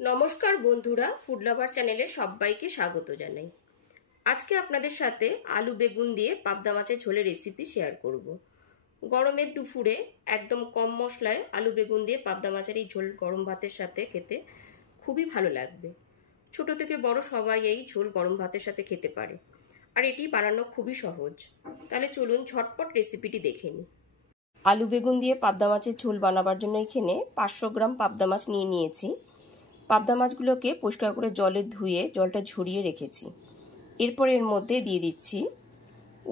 নমস্কার বন্ধুরা, food lover চ্যানেলে সবাইকে স্বাগত জানাই। আজকে আপনাদের সাথে আলু বেগুন দিয়ে পাবদা মাছের ঝোলের রেসিপি শেয়ার করব। গরমের দুপুরে একদম কম মশলায় আলু বেগুন দিয়ে পাবদা মাছের এই ঝোল গরম ভাতের সাথে খেতে খুবই ভালো লাগবে। ছোট থেকে বড় সবাই এই ঝোল গরম ভাতের সাথে খেতে পারে, আর এটি বানানো খুবই সহজ। তাহলে চলুন ঝটপট রেসিপিটি দেখে নিই। আলু বেগুন দিয়ে পাবদা মাছের ঝোল বানাবার জন্য এখানে 500 গ্রাম পাবদা মাছ নিয়েছি। পাবদা মাছগুলোকে পরিষ্কার করে জলে ধুয়ে জলটা ঝরিয়ে রেখেছি। এরপর এর মধ্যে দিয়ে দিচ্ছি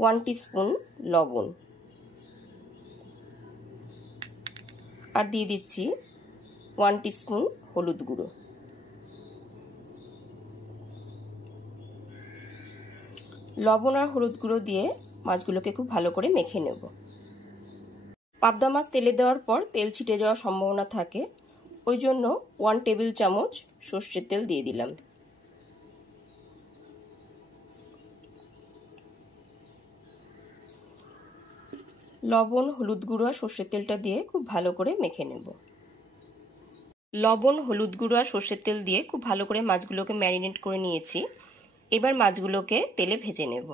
1 টিস্পুন লবণ, আর দিয়ে দিচ্ছি 1 টিস্পুন হলুদ গুঁড়ো। লবণ আর হলুদ গুঁড়ো দিয়ে মাছগুলোকে খুব ভালো করে মেখে নেব। পাবদা মাছ তেলে দেওয়ার পর তেল ছিটে যাওয়ার সম্ভাবনা থাকে, ওই জন্য 1 টেবিল চামচ সর্ষের তেল দিয়ে দিলাম। লবণ, হলুদ গুঁড়ো আর সর্ষের তেলটা দিয়ে খুব ভালো করে মেখে নেব। লবণ, হলুদ গুঁড়ো আর সর্ষের তেল দিয়ে খুব ভালো করে মাছগুলোকে ম্যারিনেট করে নিয়েছি। এবার মাছগুলোকে তেলে ভেজে নেব।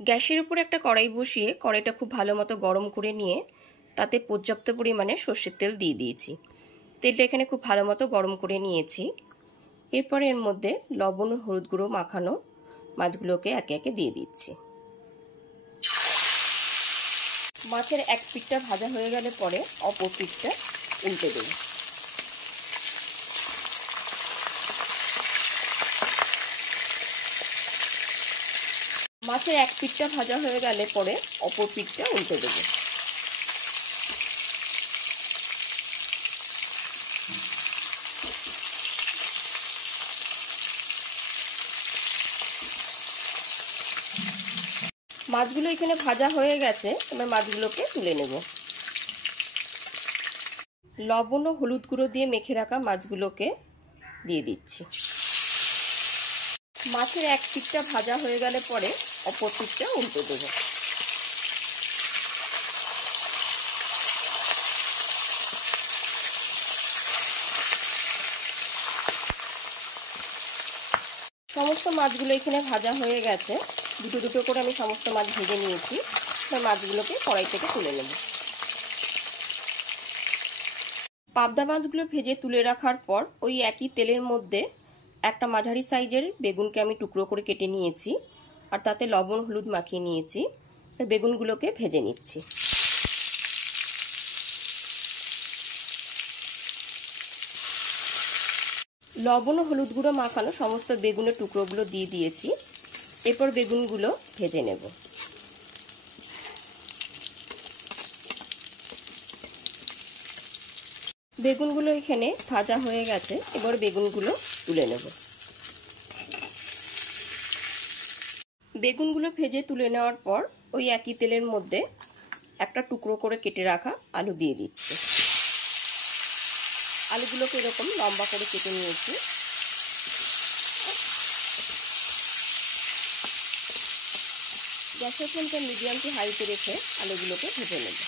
গ্যাসের উপর একটা কড়াই বসিয়ে কড়াইটা খুব ভালো মতো গরম করে নিয়ে তাতে পর্যাপ্ত পরিমাণে সর্ষের তেল দিয়ে দিয়েছি। তেলটা এখানে খুব ভালো মতো গরম করে নিয়েছি। এরপর এর মধ্যে লবণ ও হলুদ গুঁড়ো মাখানো মাছগুলোকে একে একে দিয়ে দিচ্ছি। মাছের এক পিঠটা ভাজা হয়ে গেলে পরে অপর পিঠটা উল্টে দেব। মাছের এক পিঠটা ভাজা হয়ে গেলে পরে অপর পিঠটা উল্টে দেব। মাছগুলো এখানে ভাজা হয়ে গেছে, এবার মাছগুলোকে তুলে নেব। লবণ ও হলুদ গুঁড়ো দিয়ে মেখে রাখা মাছগুলোকে দিয়ে দিচ্ছি। মাছের এক পিঠটা ভাজা হয়ে গেলে পরে অপর পিঠটা উল্টে দেব। সমস্ত মাছগুলো এখানে ভাজা হয়ে গেছে। দুটো দুটো করে আমি সমস্ত মাছ ভেজে নিয়েছি। এবার মাছগুলোকে কড়াই থেকে তুলে নেব। পাবদা মাছগুলো ভেজে তুলে রাখার পর ওই একই তেলের মধ্যে একটা মাঝারি সাইজের বেগুনকে আমি টুকরো করে কেটে নিয়েছি, আর তাতে লবণ হলুদ মাখিয়ে নিয়েছি। বেগুনগুলোকে ভেজে নিচ্ছি। লবণ ও হলুদ গুঁড়ো মাখানো সমস্ত বেগুনের টুকরোগুলো দিয়ে দিয়েছি। এরপর বেগুনগুলো ভেজে নেব। বেগুনগুলো এখানে ভাজা হয়ে গেছে, এবার বেগুনগুলো তুলে নেব। বেগুনগুলো ভেজে তুলে নেওয়ার পর ওই একই তেলের মধ্যে একটা টুকরো করে কেটে রাখা আলু দিয়ে দিচ্ছি। আলুগুলোকে এরকম লম্বা করে কেটে নিয়েছি। গ্যাসের ফ্লেমটা মিডিয়াম টু হাইতে রেখে আলুগুলোকে ভেজে নেব।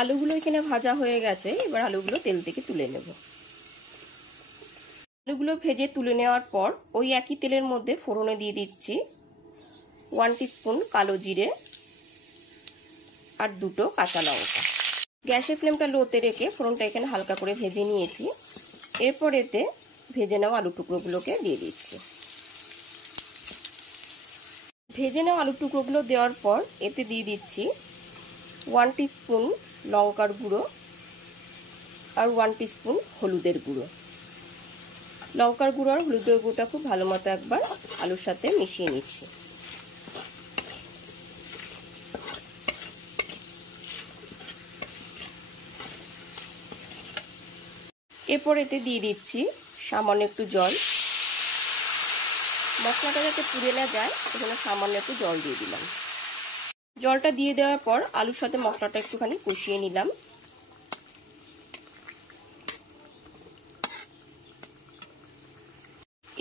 আলুগুলো এখানে ভাজা হয়ে গেছে, এবার আলুগুলো তেল থেকে তুলে নেব। আলুগুলো ভেজে তুলে নেওয়ার পর ওই একই তেলের মধ্যে ফোড়নে দিয়ে দিচ্ছি 1 টিস্পুন কালো জিরে আর 2টো কাঁচা লঙ্কা। গ্যাসের ফ্লেমটা লোতে রেখে ফোড়নটা এখানে হালকা করে ভেজে নিয়েছি। এরপর এতে ভেজে নেওয়া আলু টুকরোগুলোকে দিয়ে দিচ্ছি। ভেজে নেওয়া আলু টুকরোগুলো দেওয়ার পর এতে দিয়ে দিচ্ছি 1 টিস্পুন লঙ্কার গুঁড়ো আর 1 টিস্পুন হলুদের গুঁড়ো। লঙ্কার গুঁড়ো আর হলুদের গুঁড়োটা খুব ভালো মতো একবার আলুর সাথে মিশিয়ে নিচ্ছি। এরপর এতে দিয়ে দিচ্ছি সামান্য একটু জল। মশলাটা যাতে পুড়ে না যায় সেজন্য সামান্য একটু জল দিয়ে দিলাম। জলটা দিয়ে দেওয়ার পর আলুর সাথে মশলাটা একটুখানি কষিয়ে নিলাম।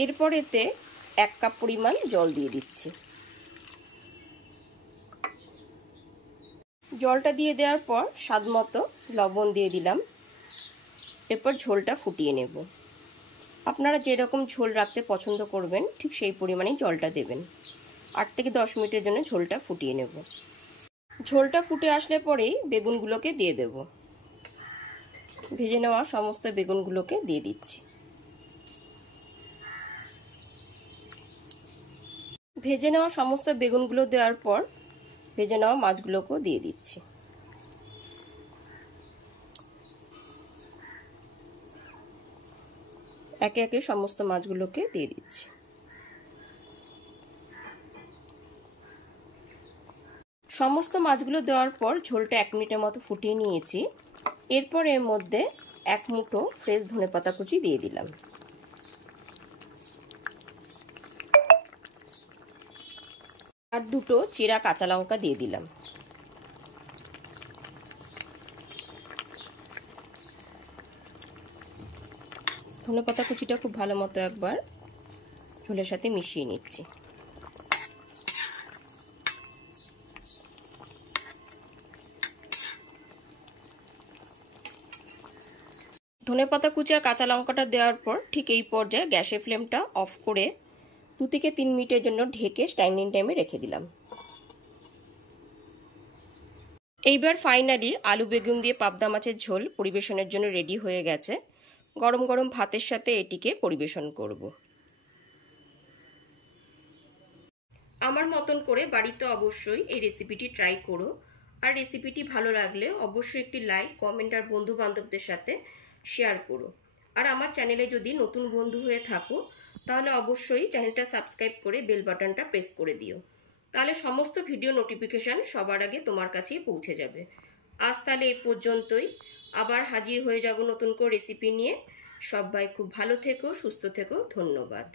এরপর এতে 1 কাপ পরিমাণ জল দিয়ে দিচ্ছি। জলটা দিয়ে দেওয়ার পর স্বাদ মতো লবণ দিয়ে দিলাম। এরপর ঝোলটা ফুটিয়ে নেব। আপনারা যেরকম ঝোল রাখতে পছন্দ করবেন ঠিক সেই পরিমাণেই জলটা দেবেন। 8 থেকে 10 মিনিটের জন্য ঝোলটা ফুটিয়ে নেব। ঝোলটা ফুটে আসলে পরেই বেগুনগুলোকে দিয়ে দেব। ভেজে নেওয়া সমস্ত বেগুনগুলোকে দিয়ে দিচ্ছি। ভেজে নেওয়া সমস্ত বেগুনগুলো দেওয়ার পর ভেজে নেওয়া মাছগুলোকেও দিয়ে দিচ্ছি। একে একে সমস্ত মাছগুলোকে দিয়ে দিচ্ছি। সমস্ত মাছগুলো দেওয়ার পর ঝোলটা 1 মিনিটের মতো ফুটিয়ে নিয়েছি। এরপর এর মধ্যে 1 মুঠো ফ্রেশ ধনেপাতা কুচি দিয়ে দিলাম। আর 2টো চিরা কাঁচা লঙ্কা দিয়ে দিলাম। ধনেপাতা কুচিটা খুব ভালো মতো একবার ঝোলের সাথে মিশিয়ে নিচ্ছি। ধনেপাতা কুচি আর কাঁচা লঙ্কাটা দেওয়ার পর ঠিক এই পর্যায়ে গ্যাসের ফ্লেমটা অফ করে 2 থেকে 3 মিনিটের জন্য ঢেকে স্ট্যান্ডিং টাইমে রেখে দিলাম। এইবার ফাইনালি আলু বেগুন দিয়ে পাবদা মাছের ঝোল পরিবেশনের জন্য রেডি হয়ে গেছে। গরম গরম ভাতের সাথে এটিকে পরিবেশন করব। আমার মতন করে বাড়িতে অবশ্যই এই রেসিপিটি ট্রাই করো। আর রেসিপিটি ভালো লাগলে অবশ্যই একটি লাইক, কমেন্ট আর বন্ধু বান্ধবদের সাথে শেয়ার করো। আর আমার চ্যানেলে যদি নতুন বন্ধু হয়ে থাকো তাহলে অবশ্যই চ্যানেলটা সাবস্ক্রাইব করে বেল বাটনটা প্রেস করে দিও। তাহলে সমস্ত ভিডিও নোটিফিকেশন সবার আগে তোমার কাছেই পৌঁছে যাবে। আজ তাহলে এই পর্যন্তই। আবার হাজির হয়ে যাব নতুন করে রেসিপি নিয়ে। সবাই খুব ভালো থেকো, সুস্থ থেকো। ধন্যবাদ।